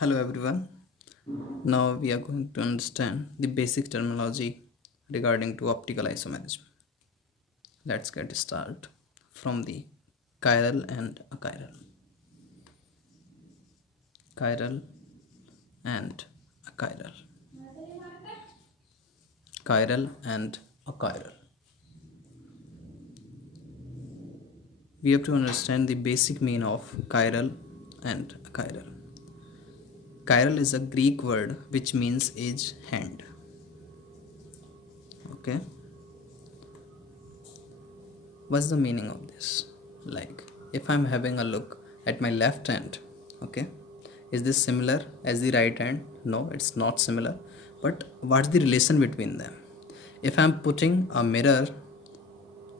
Hello everyone. Now we are going to understand the basic terminology regarding to optical isomerism. Let's get started from the chiral and achiral. Chiral and achiral. Chiral and achiral. We have to understand the basic meaning of chiral and achiral. Chiral is a Greek word which means edge, hand. Okay. What's the meaning of this? Like, if I'm having a look at my left hand, okay, is this similar as the right hand? No, it's not similar. But what's the relation between them? If I'm putting a mirror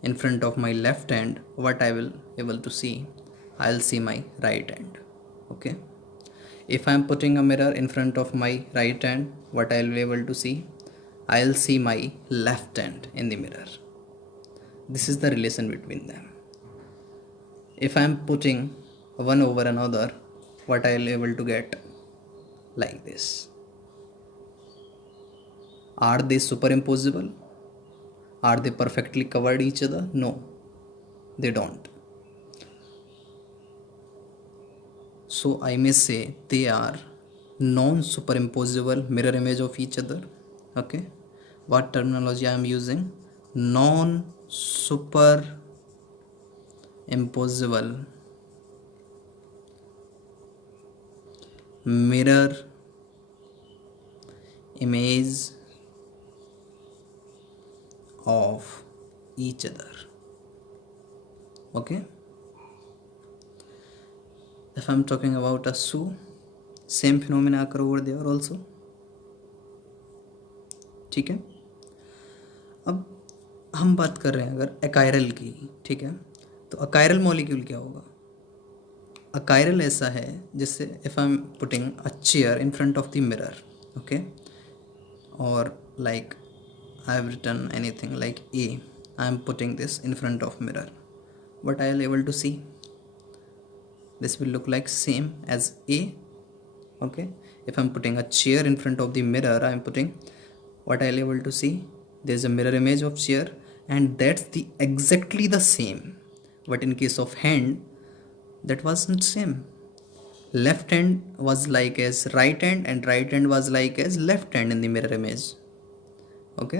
in front of my left hand, what I will able to see? I'll see my right hand. Okay. If I'm putting a mirror in front of my right hand, what I'll be able to see? I'll see my left hand in the mirror. This is the relation between them. If I am putting one over another, what I will able to get? Like this. Are they superimposable? Are they perfectly covered each other? No, they don't. So I may say they are non-superimposable mirror image of each other. Okay. What terminology I am using? Non-superimposable mirror image of each other. Okay. If I'm talking about a shoe, same phenomena occur over there also. ठीक है. अब हम बात कर रहे हैं अगर achiral की, ठीक है, तो अकायरल मॉलिक्यूल क्या होगा? अकायरल ऐसा है जिससे if I am putting a chair in front of the mirror, okay, और like I have written anything like A. I am putting this in front of mirror. What I will able to see? This will look like same as A. Okay. If I am putting a chair in front of the mirror, I am putting what I will able to see. There is a mirror image of chair, and that's the exactly the same. But in case of hand, that wasn't same. Left hand was like as right hand, and right hand was like as left hand in the mirror image. Okay.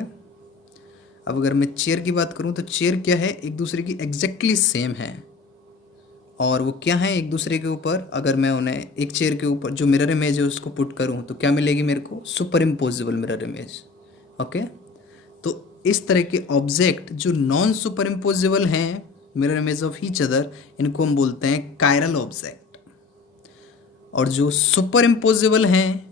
अब अगर मैं chair की बात करूं तो chair क्या है? एक दूसरे की एग्जैक्टली सेम है. और वो क्या है एक दूसरे के ऊपर? अगर मैं उन्हें एक चेयर के ऊपर जो मिरर इमेज है उसको पुट करूं तो क्या मिलेगी मेरे को? Super imposable mirror image. Okay. तो इस तरह के ऑब्जेक्ट जो नॉन सुपर इम्पोजिबल हैं mirror image of each other, इनको हम बोलते हैं कायरल ऑब्जेक्ट. और जो सुपर इम्पोजिबल हैं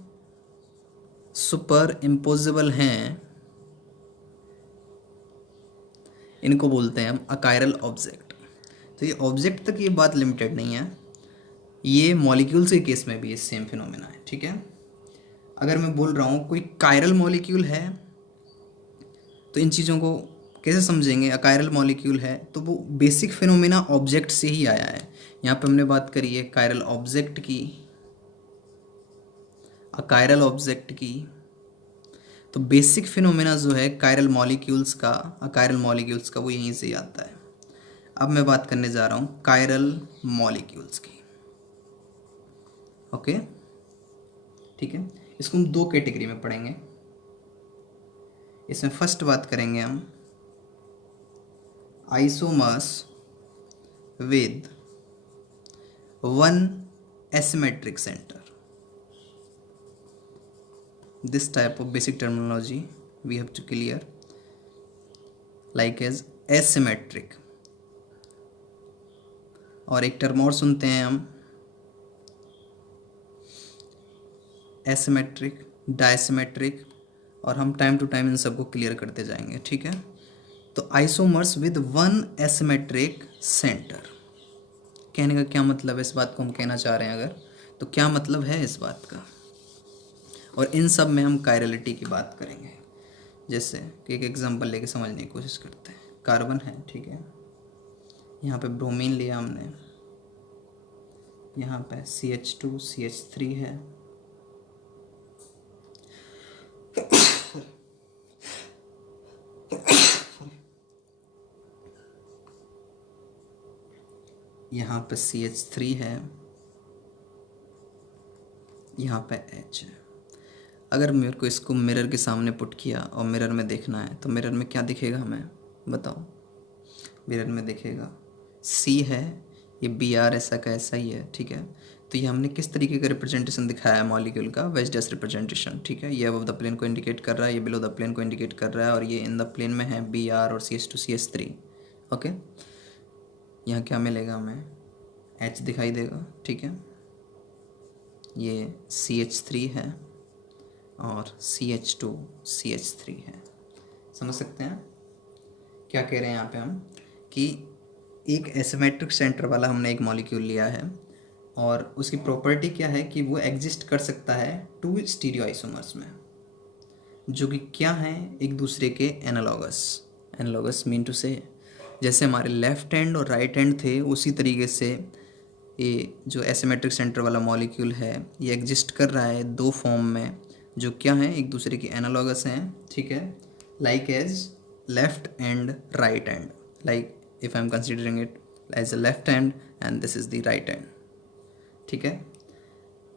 इनको बोलते हैं हम अकायरल ऑब्जेक्ट. तो ये ऑब्जेक्ट तक ये बात लिमिटेड नहीं है, ये मॉलिक्यूल्स के केस में भी ये सेम फिनोमेना है. ठीक है. अगर मैं बोल रहा हूँ कोई कायरल मॉलिक्यूल है तो इन चीज़ों को कैसे समझेंगे? अकायरल मॉलिक्यूल है तो वो बेसिक फिनोमेना ऑब्जेक्ट से ही आया है. यहाँ पे हमने बात करी है कायरल ऑब्जेक्ट की, अकायरल ऑब्जेक्ट की. तो बेसिक फिनोमेना जो है कायरल मॉलिक्यूल्स का, अकायरल मॉलिक्यूल्स का, वो यहीं से आता है. अब मैं बात करने जा रहा हूँ कायरल मॉलिक्यूल्स की. ओके. ठीक है. इसको हम दो कैटेगरी में पढ़ेंगे. इसमें फर्स्ट बात करेंगे हम isomers with one asymmetric centre. This type of basic terminology we have to clear, like as asymmetric. और एक टर्म और सुनते हैं हम एसिमेट्रिक, डायसिमेट्रिक, और हम टाइम टू टाइम इन सबको क्लियर करते जाएंगे. ठीक है. तो isomers with one asymmetric centre, कहने का क्या मतलब है? इस बात को हम कहना चाह रहे हैं अगर, तो क्या मतलब है इस बात का? और इन सब में हम कायरलिटी की बात करेंगे. जैसे कि एक एग्जांपल लेके समझने की कोशिश करते हैं. कार्बन है, ठीक है, यहाँ पे ब्रोमीन लिया हमने, यहाँ पे CH2 CH3 है, यहाँ पे CH3 है, यहाँ पे H है। अगर मेरे को इसको मिरर के सामने पुट किया और मिरर में देखना है तो मिरर में क्या दिखेगा हमें बताओ? मिरर में दिखेगा C है, ये Br ऐसा का ऐसा ही है, ठीक है। तो ये हमने किस तरीके का रिप्रेजेंटेशन दिखाया है मॉलिक्यूल का? वेज डैश रिप्रेजेंटेशन, ठीक है। ये अबव द प्लेन को इंडिकेट कर रहा है, ये बिलो द प्लेन को इंडिकेट कर रहा है, और ये इन द प्लेन में है Br और CH2 CH3। ओके, यहाँ क्या मिलेगा हमें? H दिखाई देगा, ठीक है। ये CH3 है और CH2 CH3 है। समझ सकते हैं क्या कह रहे हैं यहाँ पे हम? कि एक एसिमेट्रिक सेंटर वाला हमने एक मॉलिक्यूल लिया है और उसकी प्रॉपर्टी क्या है कि वो एग्जिस्ट कर सकता है 2 स्टीरियो आइसोमर्स में, जो कि क्या हैं? एक दूसरे के एनालॉगस। एनालॉगस मीन टू से जैसे हमारे लेफ्ट हैंड और राइट हैंड थे, उसी तरीके से ये जो एसिमेट्रिक सेंटर वाला मॉलिक्यूल है ये एग्जिस्ट कर रहा है 2 फॉर्म में, जो क्या हैं? एक दूसरे के एनालॉगस हैं, ठीक है। Like as left and right hand, like if I am considering it as a left hand and this is the right hand, ठीक है।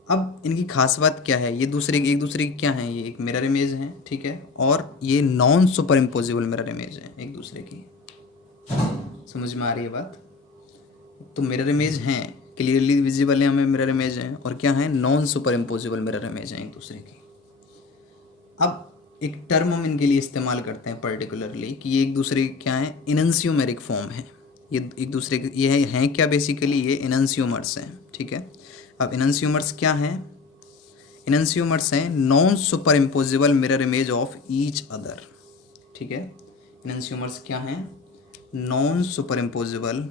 अब इनकी खास बात क्या है? ये एक दूसरे की क्या है? ये एक मिरर इमेज है, ठीक है, और ये non super imposable mirror image है एक दूसरे की। समझ में आ रही है बात? तो मिरर इमेज हैं, क्लियरली विजिबल है हमें मिरर इमेज हैं, और क्या है? Non super imposable mirror image हैं एक दूसरे की। अब एक टर्म हम इनके लिए इस्तेमाल करते हैं पर्टिकुलरली कि ये एक दूसरे के क्या है? इनन्सियोमेरिक फॉर्म है। ये एक दूसरे के ये हैं क्या? बेसिकली ये इनन्सियोमर्स हैं, ठीक है। अब इनन्सियोमर्स क्या हैं? इनन्सियोमर्स हैं non super imposable mirror image of each other, ठीक है। इनन्सियोमर्स क्या हैं? Non super imposable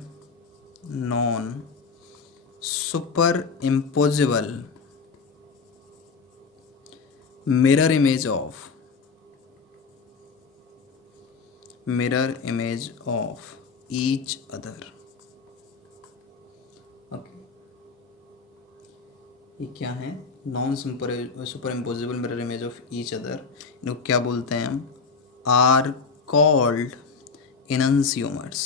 mirror image of each other। Okay, ये क्या है? Non super imposable mirror image of each other. इनको क्या बोलते हैं हम? आर कॉल्ड इनन्सियोमर्स,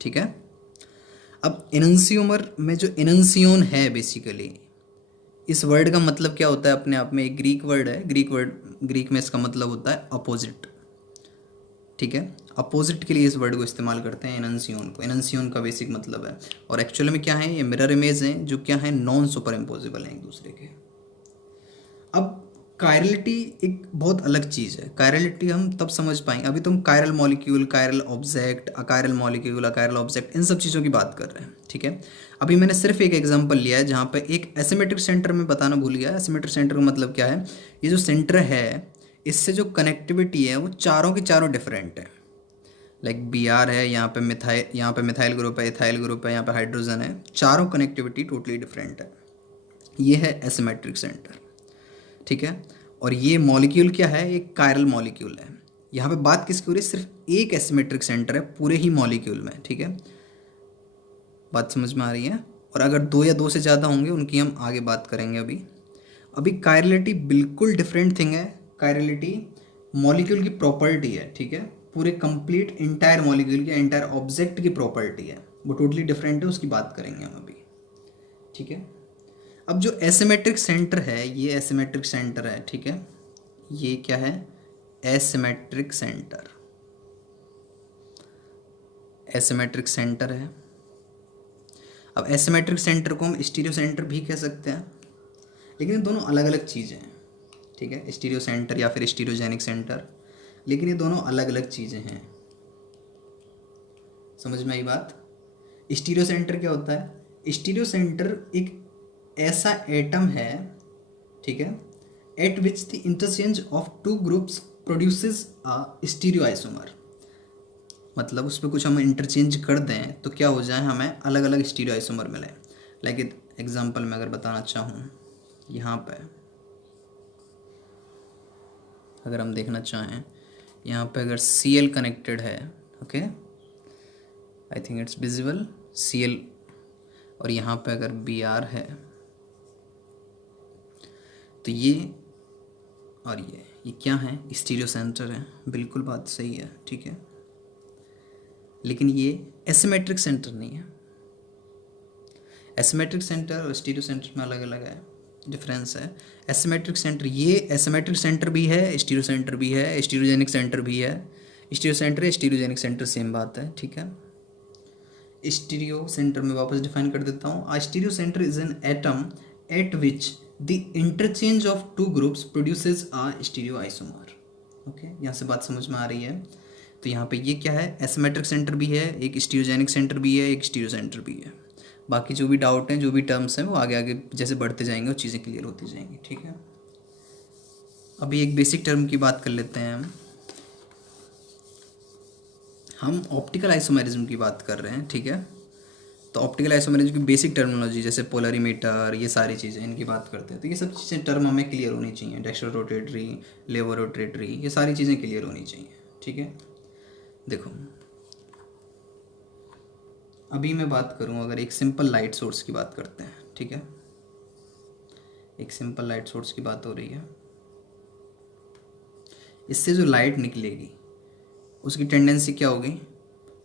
ठीक है। अब इनन्सियोमर में जो इनन्सियोन है, बेसिकली इस वर्ड का मतलब क्या होता है? अपने आप में एक ग्रीक वर्ड है, ग्रीक में इसका मतलब होता है अपोजिट, ठीक है। अपोजिट के लिए इस वर्ड को इस्तेमाल करते हैं इनन्सियोन को। इनन्सियोन का बेसिक मतलब है, और एक्चुअल में क्या है? ये मिरर इमेज हैं जो क्या है? नॉन सुपर इम्पोजिबल हैं एक दूसरे के। अब कायरलिटी एक बहुत अलग चीज़ है। कायरलिटी हम तब समझ पाएंगे, अभी तुम chiral molecule, chiral object, achiral molecule, achiral object, इन सब चीज़ों की बात कर रहे हैं, ठीक है। अभी मैंने सिर्फ एक एग्जांपल लिया है जहाँ पे एक एसिमेट्रिक सेंटर में बताना भूल गया। एसिमेट्रिक सेंटर का मतलब क्या है? ये जो सेंटर है, इससे जो कनेक्टिविटी है वो चारों की चारों डिफरेंट है। लाइक Br है, यहाँ पे मिथाइल ग्रुप है, इथाइल ग्रुप है, यहाँ पे हाइड्रोजन है, चारों कनेक्टिविटी टोटली डिफरेंट है। ये है एसिमेट्रिक सेंटर, ठीक है। और ये मॉलिक्यूल क्या है? एक कायरल मॉलिक्यूल है। यहाँ पे बात किसकी हो रही है? सिर्फ एक एसिमेट्रिक सेंटर है पूरे ही मॉलिक्यूल में, ठीक है। बात समझ में आ रही है? और अगर 2 या 2 से ज़्यादा होंगे उनकी हम आगे बात करेंगे। अभी कायरलिटी बिल्कुल डिफरेंट थिंग है। कायरलिटी मॉलिक्यूल की प्रॉपर्टी है, ठीक है। पूरे कंप्लीट इंटायर मॉलिक्यूल की, इंटायर ऑब्जेक्ट की प्रॉपर्टी है, वो टोटली डिफरेंट है, उसकी बात करेंगे हम अभी, ठीक है। अब जो एसिमेट्रिक सेंटर है, ये एसिमेट्रिक सेंटर है, ठीक है। ये क्या है? एसिमेट्रिक सेंटर, एसिमेट्रिक सेंटर है। अब एसिमेट्रिक सेंटर को हम स्टीरियो सेंटर भी कह सकते हैं, लेकिन ये दोनों अलग अलग चीज़ें हैं, ठीक है। स्टीरियो सेंटर या फिर स्टीरियोजेनिक सेंटर, लेकिन ये दोनों अलग अलग चीज़ें हैं। समझ में आई बात? स्टीरियो सेंटर क्या होता है? स्टीरियो सेंटर एक ऐसा एटम है, ठीक है, eight which the interchange of 2 groups produces a stereo isomer. मतलब उस पर कुछ हम इंटरचेंज कर दें तो क्या हो जाए? हमें अलग अलग स्टीरियो आइसोमर मिले। लाइक एग्जांपल में अगर बताना चाहूँ, यहाँ पे अगर हम देखना चाहें, यहाँ पे अगर Cl कनेक्टेड है, okay, I think it's visible, Cl, और यहाँ पे अगर Br है, तो ये और ये क्या है? स्टीरियो सेंटर है, बिल्कुल बात सही है, ठीक है। लेकिन ये एसिमेट्रिक सेंटर नहीं है। एसिमेट्रिक सेंटर और स्टीरियो सेंटर में अलग अलग है, डिफरेंस है। एसिमेट्रिक सेंटर, ये एसिमेट्रिक सेंटर भी है, स्टीरियो सेंटर भी है, स्टीरियोजेनिक सेंटर भी है। स्टीरियो सेंटर है, स्टीरियोजेनिक सेंटर सेम बात है, ठीक है। स्टीरियो सेंटर में वापस डिफाइन कर देता हूँ। A stereocentre is an atom at which the interchange of two groups produces a stereoisomer. Okay, यहाँ से बात समझ में आ रही है। तो यहाँ पे ये क्या है? एसिमेट्रिक सेंटर भी है, एक स्टीरियोजेनिक सेंटर भी है, एक स्टीरियो सेंटर भी है। बाकी जो भी डाउट हैं, जो भी टर्म्स हैं, वो आगे आगे जैसे बढ़ते जाएंगे वो चीज़ें क्लियर होती जाएंगी, ठीक है। अभी एक बेसिक टर्म की बात कर लेते हैं। हम ऑप्टिकल आइसोमेरिज्म की बात कर रहे हैं, ठीक है। तो ऑप्टिकल आइसोमेरिज्म की बेसिक टर्मिनोलॉजी जैसे पोलरीमीटर, ये सारी चीज़ें इनकी बात करते हैं। तो ये सब चीज़ें टर्म हमें क्लियर होनी चाहिए। डेक्स्ट्रो रोटेटरी, लेवो रोटेटरी, ये सारी चीज़ें क्लियर होनी चाहिए, ठीक है। देखो, अभी मैं बात करूं, अगर एक सिंपल लाइट सोर्स की बात करते हैं, ठीक है। एक सिंपल लाइट सोर्स की बात हो रही है। इससे जो लाइट निकलेगी उसकी टेंडेंसी क्या होगी?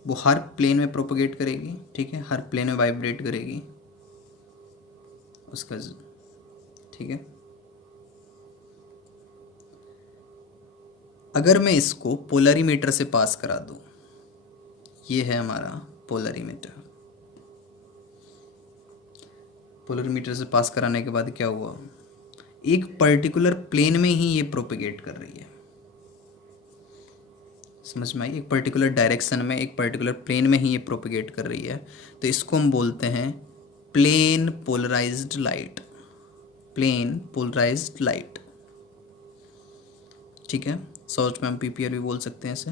वो हर प्लेन में प्रोपोगेट करेगी, ठीक है, हर प्लेन में वाइब्रेट करेगी उसका, ठीक है। अगर मैं इसको पोलरीमीटर से पास करा दूं, ये है हमारा पोलरीमीटर। पोलरीमीटर से पास कराने के बाद क्या हुआ? एक पर्टिकुलर प्लेन में ही ये प्रोपेगेट कर रही है, समझ में आई? एक पर्टिकुलर डायरेक्शन में, एक पर्टिकुलर प्लेन में ही ये प्रोपेगेट कर रही है। तो इसको हम बोलते हैं plane polarised light. Plane polarised light, ठीक है। शॉर्ट में हम पीपीएल भी बोल सकते हैं इसे,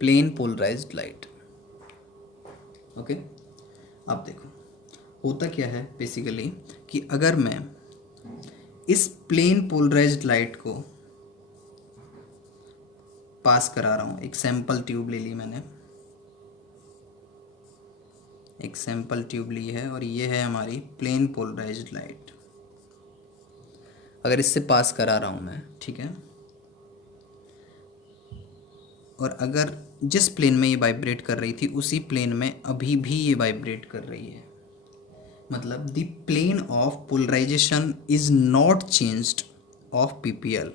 प्लेन पोलराइज्ड लाइट। ओके, अब देखो होता क्या है बेसिकली कि अगर मैं इस प्लेन पोलराइज्ड लाइट को पास करा रहा हूँ, एक सैंपल ट्यूब ले ली मैंने, एक सैंपल ट्यूब ली है और ये है हमारी प्लेन पोलराइज्ड लाइट। अगर इससे पास करा रहा हूँ मैं, ठीक है, और अगर जिस प्लेन में ये वाइब्रेट कर रही थी उसी प्लेन में अभी भी ये वाइब्रेट कर रही है, मतलब the plane of polarisation is not changed of PPL,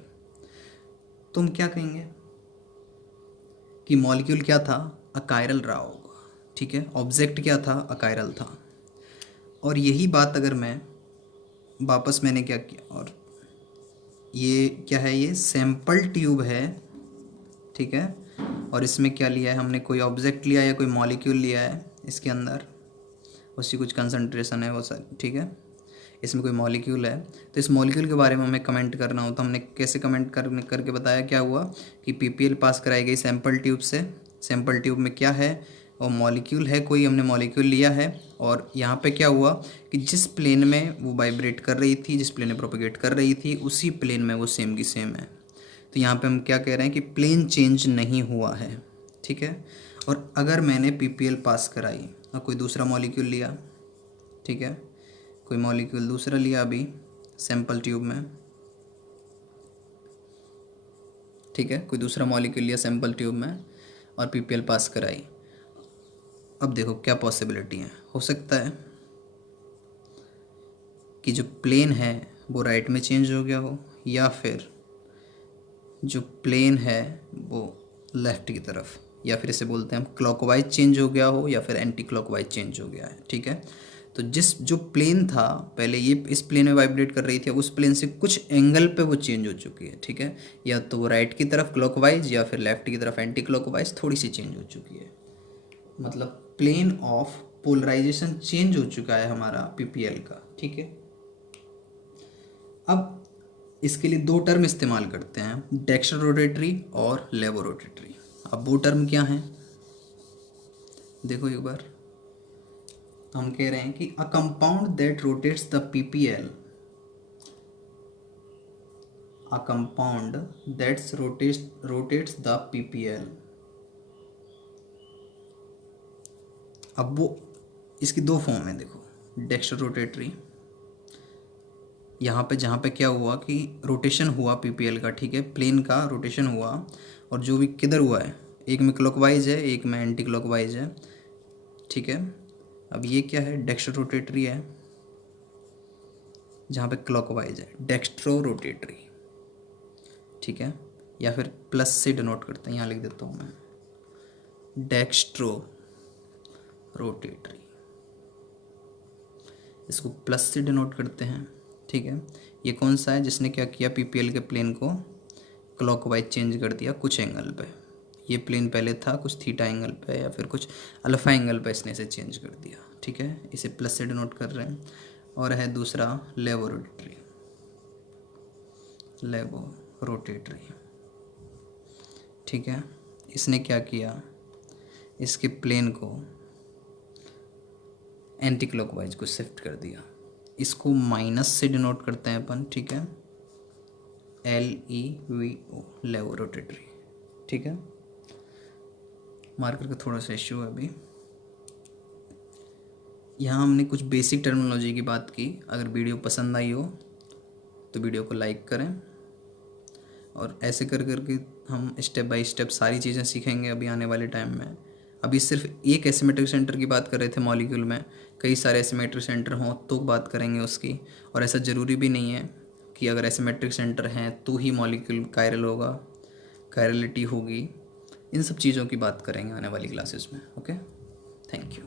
तो हम क्या कहेंगे कि मॉलिक्यूल क्या था? अकायरल रहा होगा, ठीक है। ऑब्जेक्ट क्या था? अकायरल था। और यही बात अगर मैं वापस, मैंने क्या किया, और ये क्या है? ये सैंपल ट्यूब है, ठीक है। और इसमें क्या लिया है हमने? कोई ऑब्जेक्ट लिया है या कोई मॉलिक्यूल लिया है इसके अंदर, उसकी कुछ कंसंट्रेशन है वो सर, ठीक है। इसमें कोई मॉलिक्यूल है, तो इस मॉलिक्यूल के बारे में हमें कमेंट करना हो तो हमने कैसे कमेंट करके बताया? क्या हुआ कि पीपीएल पास कराई गई सैंपल ट्यूब से। सैंपल ट्यूब में क्या है? वो मॉलिक्यूल है, कोई हमने मॉलिक्यूल लिया है, और यहाँ पे क्या हुआ कि जिस प्लेन में वो वाइब्रेट कर रही थी, जिस प्लेन में प्रोपेगेट कर रही थी, उसी प्लेन में वो सेम की सेम है। तो यहाँ पे हम क्या कह रहे हैं कि प्लेन चेंज नहीं हुआ है, ठीक है। और अगर मैंने पीपीएल पास कराई और कोई दूसरा मॉलिक्यूल लिया, ठीक है, कोई मॉलिक्यूल दूसरा लिया अभी सैंपल ट्यूब में, ठीक है, कोई दूसरा मॉलिक्यूल लिया सैंपल ट्यूब में और पीपीएल पास कराई। अब देखो क्या पॉसिबिलिटी है। हो सकता है कि जो प्लेन है वो राइट में चेंज हो गया हो, या फिर जो प्लेन है वो लेफ़्ट की तरफ, या फिर इसे बोलते हैं हम क्लॉकवाइज चेंज हो गया हो, या फिर एंटी क्लॉकवाइज चेंज हो गया है, ठीक है। तो जो प्लेन था पहले, ये इस प्लेन में वाइब्रेट कर रही थी, उस प्लेन से कुछ एंगल पे वो चेंज हो चुकी है, ठीक है। या तो वो राइट की तरफ क्लॉकवाइज या फिर लेफ़्ट की तरफ एंटी क्लॉकवाइज थोड़ी सी चेंज हो चुकी है, मतलब प्लेन ऑफ पोलराइजेशन चेंज हो चुका है हमारा पीपीएल का, ठीक है। अब इसके लिए दो टर्म इस्तेमाल करते हैं, डेक्स्ट्रो रोटेटरी और लेवो रोटेटरी। अब वो टर्म क्या हैं देखो एक बार। हम कह रहे हैं कि a compound that rotates the PPL, a compound that's rotates the PPL. अब वो इसकी दो फॉर्म है देखो, डेक्स्ट्रो रोटेटरी यहाँ पे जहाँ पे क्या हुआ कि रोटेशन हुआ पीपीएल का, ठीक है, प्लेन का रोटेशन हुआ, और जो भी किधर हुआ है, एक में क्लॉकवाइज है, एक में एंटी क्लॉकवाइज है, ठीक है। अब ये क्या है, डेक्स्ट्रो रोटेटरी है, जहाँ पे क्लॉकवाइज है डेक्स्ट्रो रोटेटरी, ठीक है, या फिर प्लस से डिनोट करते हैं, यहाँ लिख देता हूँ मैं, डेक्स्ट्रो रोटेटरी, इसको प्लस से डिनोट करते हैं, ठीक है। ये कौन सा है, जिसने क्या किया, पीपीएल के प्लेन को क्लॉकवाइज चेंज कर दिया कुछ एंगल पे। ये प्लेन पहले था कुछ थीटा एंगल पे या फिर कुछ अल्फा एंगल पे, इसने इसे चेंज कर दिया, ठीक है, इसे प्लस से डिनोट कर रहे हैं। और है दूसरा लेवो रोटेटरी, लेवो रोटेटरी, ठीक है। इसने क्या किया, इसके प्लेन को एंटी क्लॉकवाइज को शिफ्ट कर दिया, इसको माइनस से डिनोट करते हैं अपन, ठीक है, LEVO, लेवो रोटेटरी, ठीक है। मार्कर का थोड़ा सा इश्यू है अभी। यहाँ हमने कुछ बेसिक टर्मिनोलॉजी की बात की। अगर वीडियो पसंद आई हो तो वीडियो को लाइक करें, और ऐसे कर करके हम स्टेप बाय स्टेप सारी चीज़ें सीखेंगे अभी आने वाले टाइम में। अभी सिर्फ एक एसिमेट्रिक सेंटर की बात कर रहे थे मॉलिक्यूल में, कई सारे एसिमेट्रिक सेंटर हों तो बात करेंगे उसकी, और ऐसा ज़रूरी भी नहीं है कि अगर एसिमेट्रिक सेंटर हैं तो ही मॉलिक्यूल कायरल होगा, कायरलिटी होगी। इन सब चीज़ों की बात करेंगे आने वाली क्लासेस में। Okay, thank you.